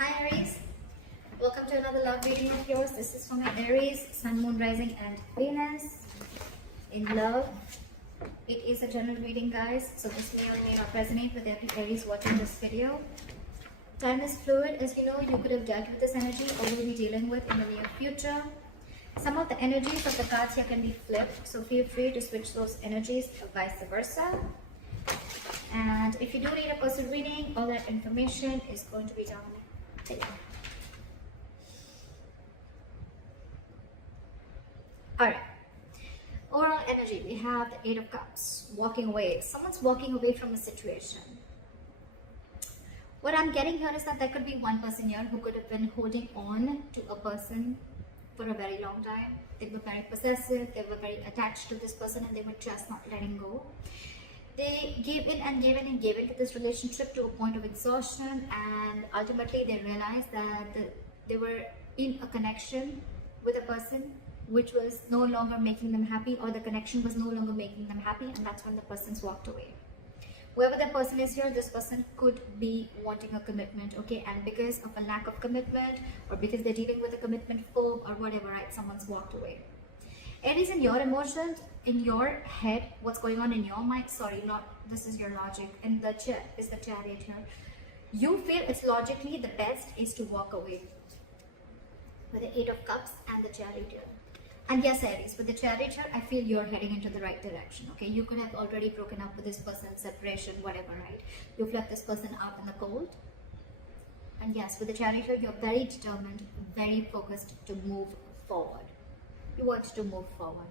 Hi Aries, welcome to another love reading of yours. This is from Aries, Sun, Moon, Rising and Venus in love. It is a general reading, guys, so this may or may not resonate with every Aries watching this video. Time is fluid, as you know. You could have dealt with this energy or will be dealing with in the near future. Some of the energies of the cards here can be flipped, so feel free to switch those energies or vice versa. And if you do need a personal reading, all that information is going to be down there. Alright, overall energy, we have the Eight of Cups, walking away. Someone's walking away from a situation. What I'm getting here is that there could be one person here who could have been holding on to a person for a very long time. They were very possessive, they were very attached to this person, and they were just not letting go. They gave in and gave in and gave into this relationship to a point of exhaustion, and ultimately they realized that they were in a connection with a person which was no longer making them happy, or the connection was no longer making them happy, and that's when the person's walked away. Whoever the person is here, this person could be wanting a commitment, okay, and because of a lack of commitment, or because they're dealing with a commitment phobe or whatever, right, someone's walked away. Aries, in your emotions, in your head, what's going on in your mind, sorry, not this is your logic, and the Chariot here. You feel it's logically the best is to walk away with the Eight of Cups and the Chariot here. And yes, Aries, with the Chariot here, I feel you're heading into the right direction, okay? You could have already broken up with this person, separation, whatever, right? You've left this person out in the cold. And yes, with the Chariot here, you're very determined, very focused to move forward. You want to move forward.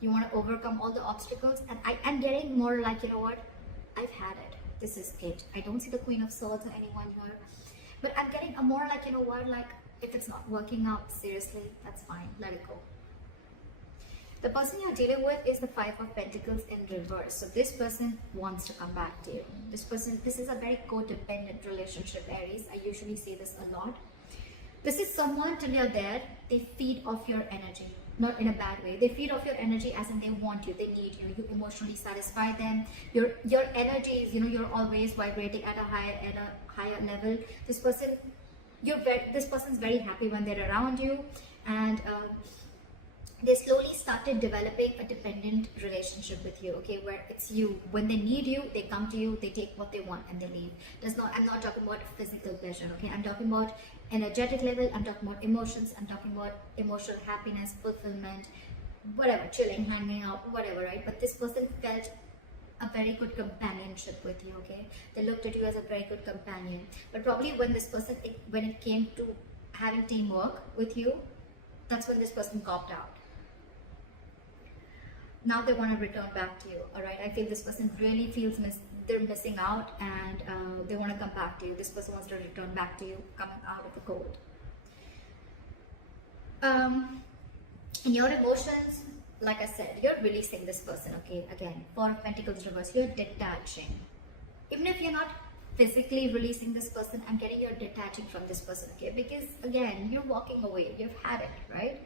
You want to overcome all the obstacles, and I'm getting more like, you know what, I've had it. This is it. I don't see the Queen of Swords or anyone here, but I'm getting a more like, you know what, like if it's not working out, seriously, that's fine. Let it go. The person you're dealing with is the Five of Pentacles in reverse. So this person wants to come back to you. This is a very codependent relationship, Aries. I usually say this a lot. This is someone till you're there, they feed off your energy, not in a bad way. They feed off your energy as in they want you, they need you, you emotionally satisfy them. Your energy is, you know, you're always vibrating at a higher level. This person's very happy when they're around you, and they slowly started developing a dependent relationship with you, okay, where it's you. When they need you, they come to you, they take what they want and they leave. I'm not talking about physical pleasure, okay? I'm talking about energetic level, I'm talking about emotions, I'm talking about emotional happiness, fulfillment, whatever, chilling, hanging out, whatever, right? But this person felt a very good companionship with you, okay? They looked at you as a very good companion. But probably when this person, when it came to having teamwork with you, that's when this person copped out. Now they want to return back to you, all right? I feel this person really feels they're missing out, and they want to come back to you. This person wants to return back to you, coming out of the cold. In your emotions, like I said, you're releasing this person, okay? Again, Four of Pentacles reverse, you're detaching. Even if you're not physically releasing this person, I'm getting you're detaching from this person, okay? Because again, you're walking away, you've had it, right?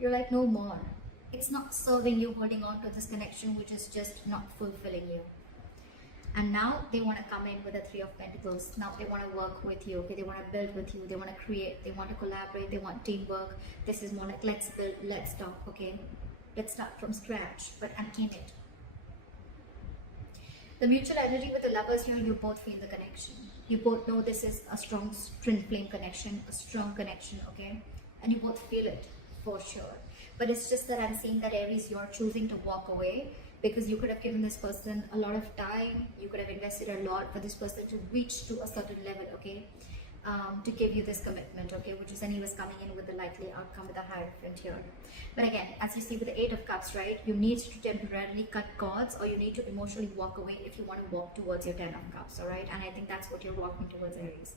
You're like, no more. It's not serving you, holding on to this connection which is just not fulfilling you. And now they want to come in with the Three of Pentacles. Now they want to work with you, okay? They want to build with you, they want to create, they want to collaborate, they want teamwork. This is more like, let's build, let's talk, okay? Let's start from scratch, but I'm in it. The mutual energy with the lovers here, you both feel the connection. You both know this is a strong twin flame connection, a strong connection, okay? And you both feel it for sure. But it's just that I'm seeing that Aries, you're choosing to walk away because you could have given this person a lot of time. You could have invested a lot for this person to reach to a certain level, okay? To give you this commitment, okay? Which is anyways coming in with the likely outcome with the Hierophant here. But again, as you see with the Eight of Cups, right? You need to temporarily cut cords, or you need to emotionally walk away if you want to walk towards your Ten of Cups, all right? And I think that's what you're walking towards, Aries.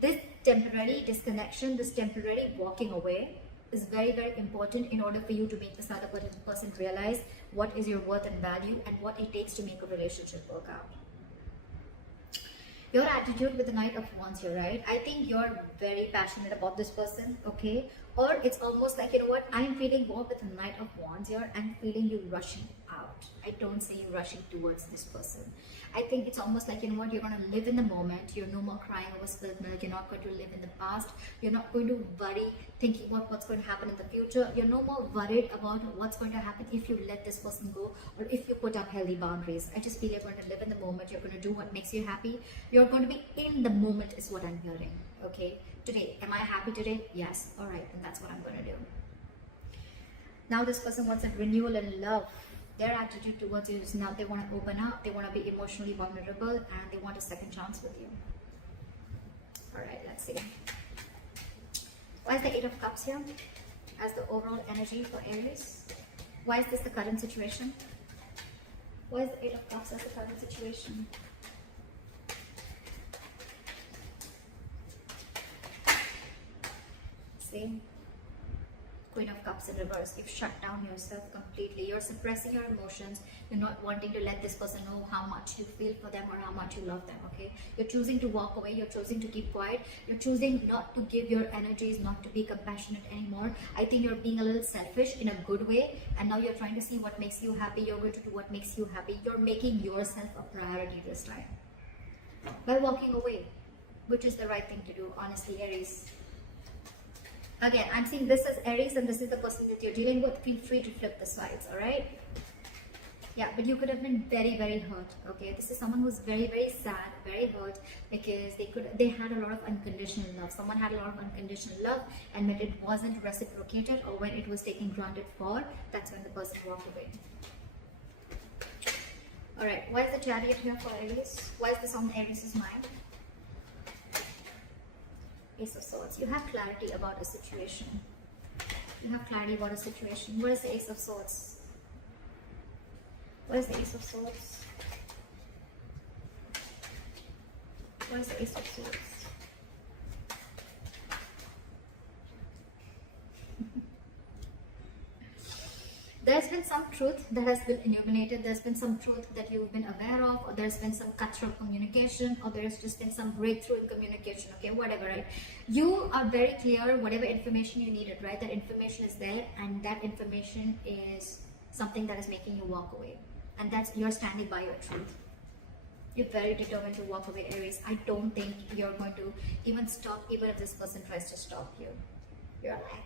This temporary disconnection, this temporary walking away is very, very important in order for you to make this other person realize what is your worth and value and what it takes to make a relationship work out. Your attitude with the Knight of Wands here, right? I think you're very passionate about this person, okay? Or it's almost like, you know what, I'm feeling more with the Knight of Wands here. I'm feeling you rushing out. out. I don't see you rushing towards this person. I think it's almost like, you know what, you're going to live in the moment. You're no more crying over spilled milk. You're not going to live in the past. You're not going to worry thinking about what's going to happen in the future. You're no more worried about what's going to happen if you let this person go or if you put up healthy boundaries. I just feel you're going to live in the moment. You're going to do what makes you happy. You're going to be in the moment is what I'm hearing. Okay, today, am I happy today? Yes. All right, and that's what I'm going to do. Now this person wants a renewal in love. Their attitude towards you is now they want to open up, they want to be emotionally vulnerable, and they want a second chance with you. Alright, let's see. Why is the Eight of Cups here as the overall energy for Aries? Why is this the current situation? Why is the Eight of Cups as the current situation? See? Queen of Cups in reverse. You've shut down yourself completely. You're suppressing your emotions. You're not wanting to let this person know how much you feel for them or how much you love them, okay? You're choosing to walk away. You're choosing to keep quiet. You're choosing not to give your energies, not to be compassionate anymore. I think you're being a little selfish in a good way, and now you're trying to see what makes you happy. You're going to do what makes you happy. You're making yourself a priority this time by walking away, which is the right thing to do, honestly, Aries. Again, I'm seeing this as Aries and this is the person that you're dealing with. Feel free to flip the sides, alright? Yeah, but you could have been very, very hurt, okay? This is someone who's very, very sad, very hurt because they had a lot of unconditional love. Someone had a lot of unconditional love, and when it wasn't reciprocated or when it was taken granted for, that's when the person walked away. Alright, why is the Chariot here for Aries? Why is this on Aries' mind? Ace of Swords. You have clarity about a situation. You have clarity about a situation. Where is the Ace of Swords? Where is the Ace of Swords? Where is the Ace of Swords? There's been some truth that has been illuminated. There's been some truth that you've been aware of, or there's been some cutthroat communication, or there's just been some breakthrough in communication, okay, whatever, right? You are very clear, whatever information you needed, right? That information is there, and that information is something that is making you walk away. And that's, you're standing by your truth. You're very determined to walk away, Aries. I don't think you're going to even stop, even if this person tries to stop you. You're like,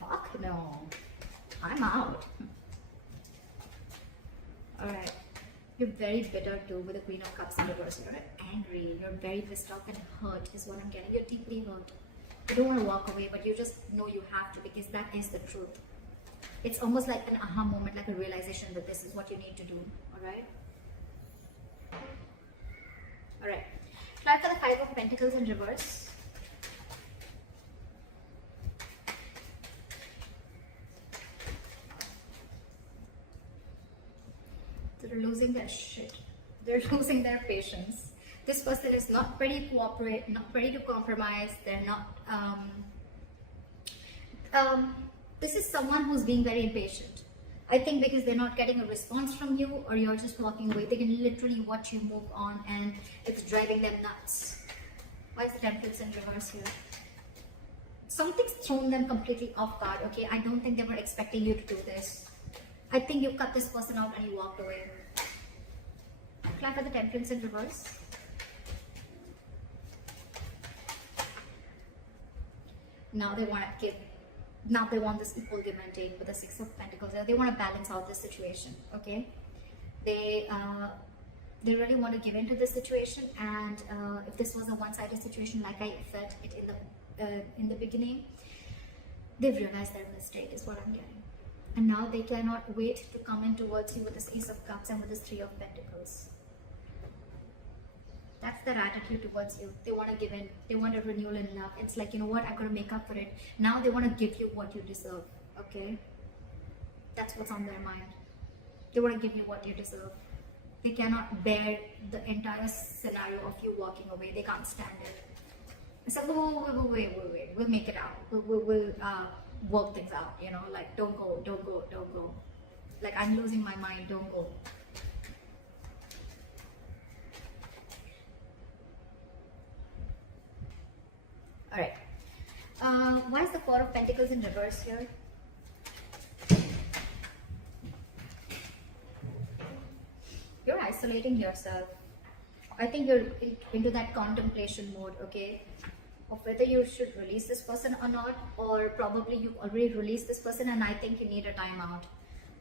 fuck no, I'm out. Alright, you're very bitter too with the Queen of Cups in reverse. You're angry, you're very pissed off and hurt is what I'm getting. You're deeply hurt. You don't want to walk away, but you just know you have to because that is the truth. It's almost like an aha moment, like a realization that this is what you need to do. Alright? Alright. Try for the Five of Pentacles in reverse. They're losing their shit. They're losing their patience. This person is not ready to cooperate, not ready to compromise. They're not. This is someone who's being very impatient. I think because they're not getting a response from you, or you're just walking away. They can literally watch you move on, and it's driving them nuts. Why is the Temperance in reverse here? Something's thrown them completely off guard. Okay, I don't think they were expecting you to do this. I think you cut this person out and you walked away. Clap for the Temperance in reverse. Now they want to give. Now they want this equal give and take with the Six of Pentacles. They want to balance out this situation. Okay, they really want to give into this situation. And if this was a one-sided situation, like I felt it in the beginning, they've realized their mistake. Is what I'm getting. And now they cannot wait to come in towards you with this Ace of Cups and with this Three of Pentacles. That's their attitude towards you. They want to give in. They want a renewal in love. It's like, you know what, I'm going to make up for it. Now they want to give you what you deserve. Okay? That's what's on their mind. They want to give you what you deserve. They cannot bear the entire scenario of you walking away. They can't stand it. It's like, wait. We'll make it out. We'll work things out, you know, like don't go. Like, I'm losing my mind, don't go. Alright. Why is the Four of Pentacles in reverse here? isolating yourself. I think you're into that contemplation mode, okay, of whether you should release this person or not, or probably you've already released this person and I think you need a timeout.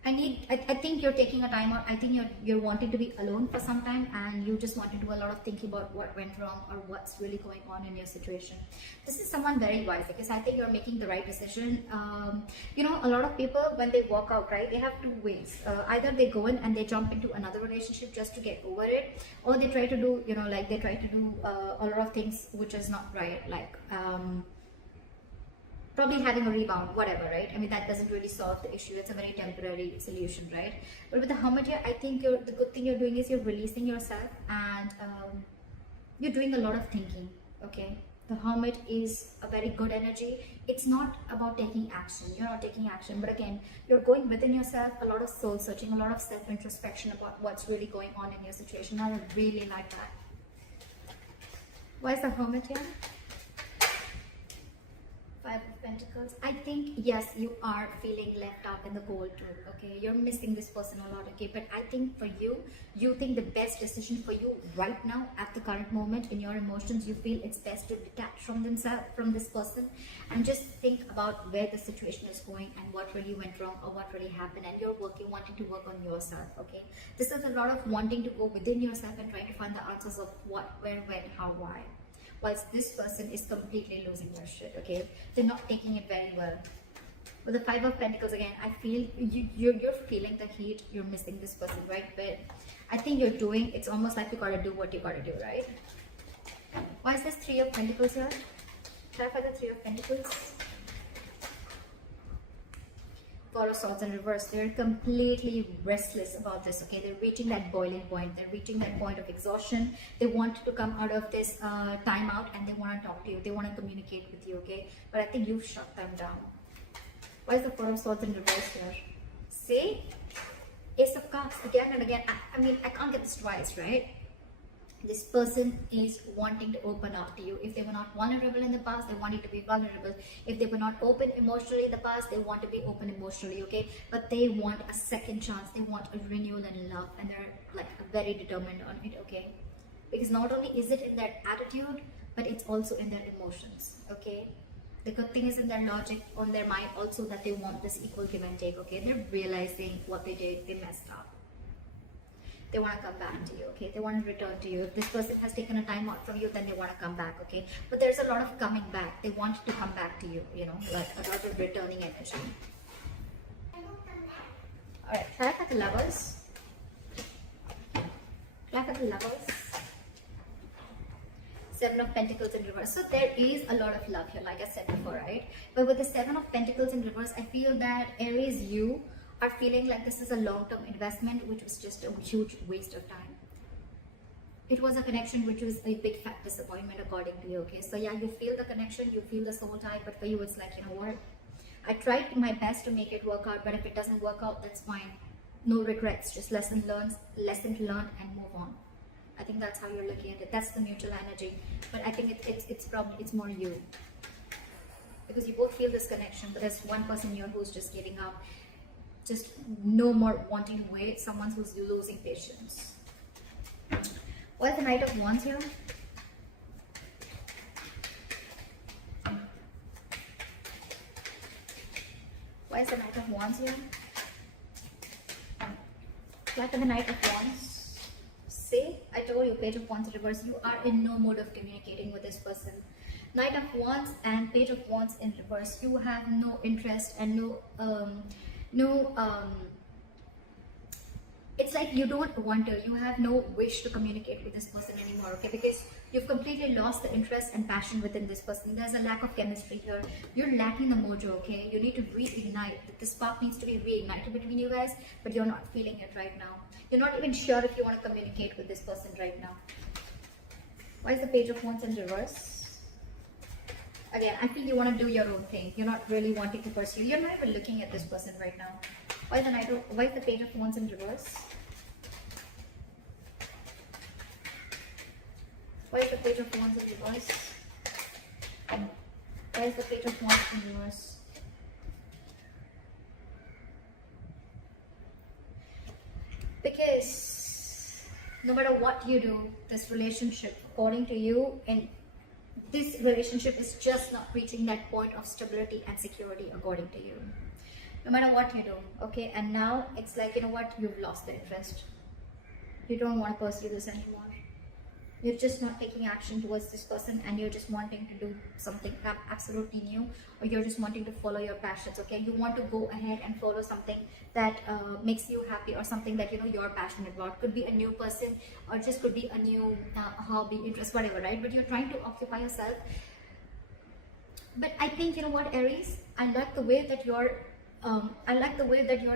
I think you're taking a time out. I think you're wanting to be alone for some time, and you just want to do a lot of thinking about what went wrong or what's really going on in your situation. This is someone very wise, because I think you're making the right decision. You know, a lot of people, when they walk out, right, they have two ways. Either they go in and they jump into another relationship just to get over it, or they try to do, you know, like they try to do a lot of things which is not right, like probably having a rebound, whatever, right? I mean, that doesn't really solve the issue. It's a very temporary solution, right? But with the Hermit here, I think the good thing you're doing is you're releasing yourself, and you're doing a lot of thinking, okay? The Hermit is a very good energy. It's not about taking action. You're not taking action, but again, you're going within yourself, a lot of soul searching, a lot of self-introspection about what's really going on in your situation. I really like that. Why is the Hermit here? Five of Pentacles. I think, yes, you are feeling left out in the cold too, okay? You're missing this person a lot, okay? But I think for you, you think the best decision for you right now, at the current moment, in your emotions, you feel it's best to detach from this person, and just think about where the situation is going and what really went wrong or what really happened, and you're wanting to work on yourself, okay? This is a lot of wanting to go within yourself and trying to find the answers of what, where, when, how, why. Whilst this person is completely losing their shit, okay? They're not taking it very well. With the Five of Pentacles, again, I feel you're feeling the heat. You're missing this person, right? But I think you're doing, it's almost like you gotta do what you gotta do, right? Why is this Three of Pentacles here? Clarify the Three of Pentacles. Four of Swords in reverse. They're completely restless about this, okay? They're reaching that boiling point. They're reaching that point of exhaustion. They want to come out of this timeout, and they want to talk to you. They want to communicate with you, okay? But I think you've shut them down. Why is the Four of Swords in reverse here? See? Ace of Cups again and again. I mean, I can't get this twice, right? This person is wanting to open up to you. If they were not vulnerable in the past, they wanted to be vulnerable. If they were not open emotionally in the past, they want to be open emotionally, okay? But they want a second chance. They want a renewal and love, and they're like very determined on it, okay? Because not only is it in their attitude, but it's also in their emotions, okay? The good thing is in their logic, on their mind also, that they want this equal give and take, okay? They're realizing what they did, they messed up. They want to come back to you, okay? They want to return to you. If this person has taken a time out from you, then they want to come back, okay? But there's a lot of coming back. They want to come back to you, you know, like a lot of returning energy. Alright, clap at the Lovers. Clap at the Lovers. Seven of Pentacles in reverse. So there is a lot of love here, like I said before, right? But with the Seven of Pentacles in reverse, I feel that Aries, you are feeling like this is a long-term investment, which was just a huge waste of time. It was a connection which was a big fat disappointment according to you, okay? So yeah, you feel the connection, you feel the soul tie, but for you it's like, you know what? I tried my best to make it work out, but if it doesn't work out, that's fine. No regrets, just lesson learned and move on. I think that's how you're looking at it. That's the mutual energy. But I think it's more you. Because you both feel this connection, but there's one person here who's just giving up. Just no more wanting to wait. Someone who's losing patience. Why is the Knight of Wands here? Why is the Knight of Wands here? Why is the Knight of Wands? See, I told you, Page of Wands in reverse. You are in no mode of communicating with this person. Knight of Wands and Page of Wands in reverse. You have no interest and it's like you don't want to, you have no wish to communicate with this person anymore, okay? Because you've completely lost the interest and passion within this person. There's a lack of chemistry here. You're lacking the mojo, okay? You need to reignite. The spark needs to be reignited between you guys, but you're not feeling it right now. You're not even sure if you want to communicate with this person right now. Why is the Page of Wands in reverse? Again, I feel you want to do your own thing. You're not really wanting to pursue. You're not even looking at this person right now. Why is the Page of Wands in reverse? Why is the Page of Wands in reverse? Why is the Page of Wands in reverse? Because no matter what you do, this relationship, according to you, and this relationship is just not reaching that point of stability and security according to you. No matter what you do, okay? And now it's like, you know what? You've lost the interest. You don't want to pursue this anymore. You're just not taking action towards this person, and you're just wanting to do something absolutely new, or you're just wanting to follow your passions, okay? You want to go ahead and follow something that makes you happy, or something that, you know, you're passionate about. Could be a new person, or just could be a new hobby, interest, whatever, right? But you're trying to occupy yourself. But I think, you know what, Aries, I like the way that you're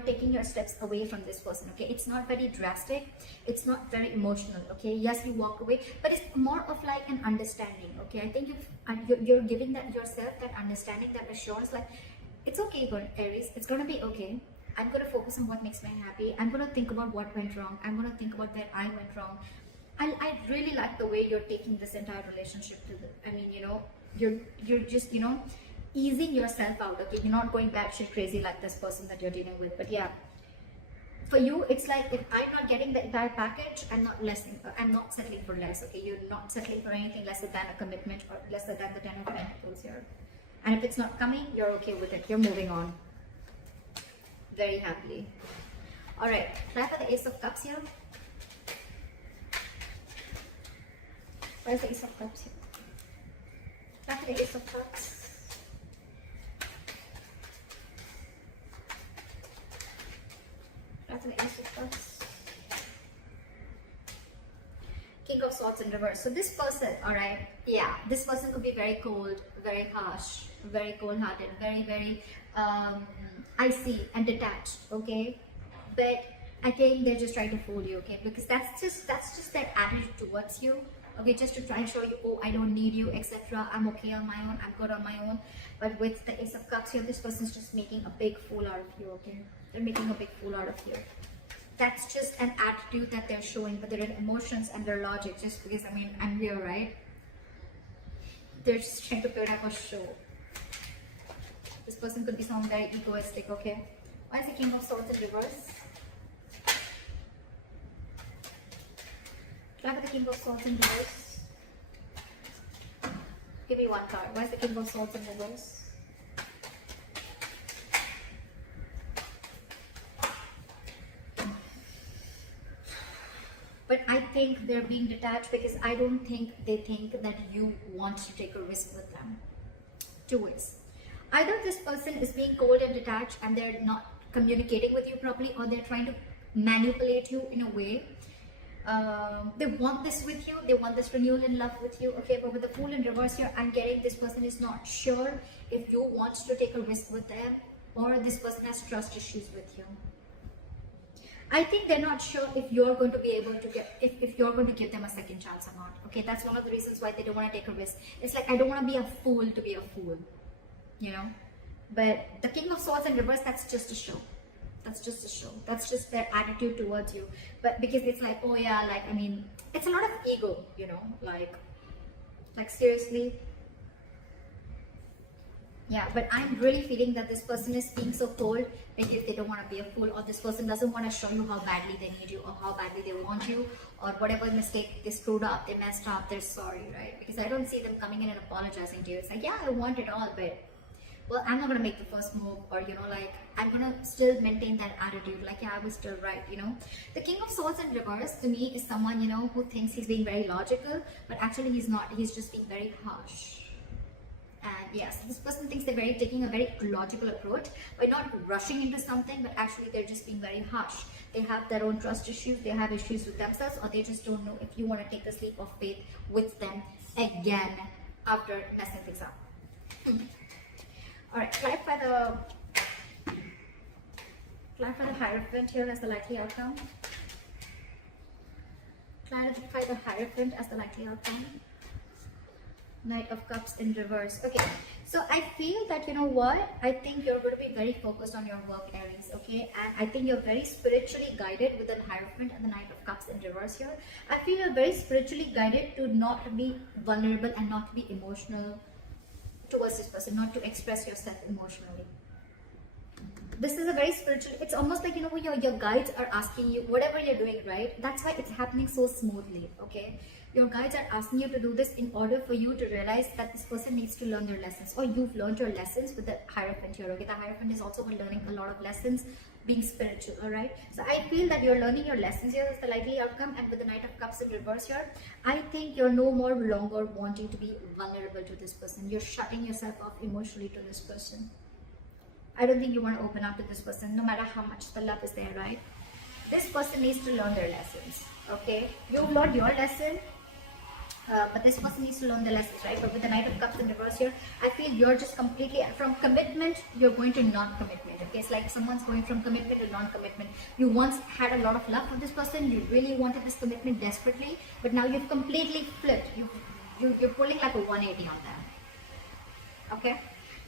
taking your steps away from this person, okay? It's not very drastic, it's not very emotional, okay? Yes, you walk away, but it's more of like an understanding, okay? I think you're giving that yourself that understanding, that assurance, like, it's okay, Aries, it's gonna be okay. I'm gonna focus on what makes me happy. I'm gonna think about what went wrong. I'm gonna think about where I went wrong. I really like the way you're taking this entire relationship to the, I mean, you know, you're just, you know, easing yourself out, okay? You're not going batshit crazy like this person that you're dealing with. But yeah, for you, it's like, if I'm not getting the entire package, I'm not settling for less, okay? You're not settling for anything lesser than a commitment, or lesser than the 10 of Pentacles here. And if it's not coming, you're okay with it. You're moving on very happily. All right, try for the Ace of Cups here. Where's the Ace of Cups here? Try for the Ace of Cups. That's an Ace of Cups. King of Swords in reverse. So this person, all right, yeah, this person could be very cold, very harsh, very cold-hearted, very icy and detached, okay? But I think they're just trying to fool you, okay? Because that's just their attitude towards you, okay? Just to try and show you, oh, I don't need you, etc. I'm okay on my own. I'm good on my own. But with the Ace of Cups here, this person's just making a big fool out of you, okay? They're making a big fool out of you. That's just an attitude that they're showing, but their emotions and their logic, just because, I mean, I'm here, right? They're just trying to put up a show. This person could be someone very egoistic, okay? Why is the King of Swords in reverse? Try for the King of Swords in reverse. Give me one card. Why is the King of Swords in reverse? But I think they're being detached because I don't think they think that you want to take a risk with them. Two ways. Either this person is being cold and detached and they're not communicating with you properly, or they're trying to manipulate you in a way. They want this with you, they want this renewal in love with you, okay? But with the Fool in reverse here, I'm getting this person is not sure if you want to take a risk with them, or this person has trust issues with you. I think they're not sure if you're going to be able to if you're going to give them a second chance or not. Okay, that's one of the reasons why they don't want to take a risk. It's like, I don't want to be a fool to be a fool, you know. But the King of Swords in reverse, that's just a show. That's just a show. That's just their attitude towards you. But because it's like, oh yeah, like, I mean, it's a lot of ego, you know, like seriously. Yeah, but I'm really feeling that this person is being so cold because they don't want to be a fool, or this person doesn't want to show you how badly they need you, or how badly they want you, or whatever mistake they screwed up, they messed up, they're sorry, right? Because I don't see them coming in and apologizing to you. It's like, yeah, I want it all, but, well, I'm not going to make the first move, or, you know, like, I'm going to still maintain that attitude, like, yeah, I was still right, you know. The King of Swords in reverse, to me, is someone, you know, who thinks he's being very logical, but actually he's not. He's just being very harsh. And yes, this person thinks they're taking a very logical approach by not rushing into something, but actually they're just being very harsh. They have their own trust issues, they have issues with themselves, or they just don't know if you want to take the leap of faith with them again after messing things up. Alright, try for the Hierophant here as the likely outcome. Clarify the Hierophant as the likely outcome. Knight of Cups in reverse. Okay, so I feel that, you know what, I think you're going to be very focused on your work, Aries, okay? And I think you're very spiritually guided with the Hierophant and the Knight of Cups in reverse here. I feel you're very spiritually guided to not be vulnerable and not be emotional towards this person, not to express yourself emotionally. this is a very spiritual, it's almost like, you know, your guides are asking you, whatever you're doing, right? That's why it's happening so smoothly, okay? Your guides are asking you to do this in order for you to realize that this person needs to learn their lessons, or you've learned your lessons with the Hierophant here, okay? The Hierophant is also learning a lot of lessons, being spiritual, all right? So I feel that you're learning your lessons here. That's the likely outcome. And with the Knight of Cups in reverse here, I think you're no more longer wanting to be vulnerable to this person. You're shutting yourself off emotionally to this person. I don't think you want to open up to this person, no matter how much the love is there, right? This person needs to learn their lessons, okay? You've learned your lesson, but this person needs to learn the lessons, right? But with the Knight of Cups in reverse here, I feel you're just completely, from commitment, you're going to non-commitment, okay? It's like someone's going from commitment to non-commitment. You once had a lot of love for this person, you really wanted this commitment desperately, but now you've completely flipped. You're pulling like a 180 on them, okay?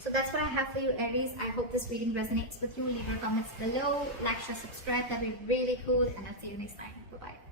So that's what I have for you, Aries. I hope this reading resonates with you. Leave your comments below, like, share, subscribe. That'd be really cool, and I'll see you next time. Bye-bye.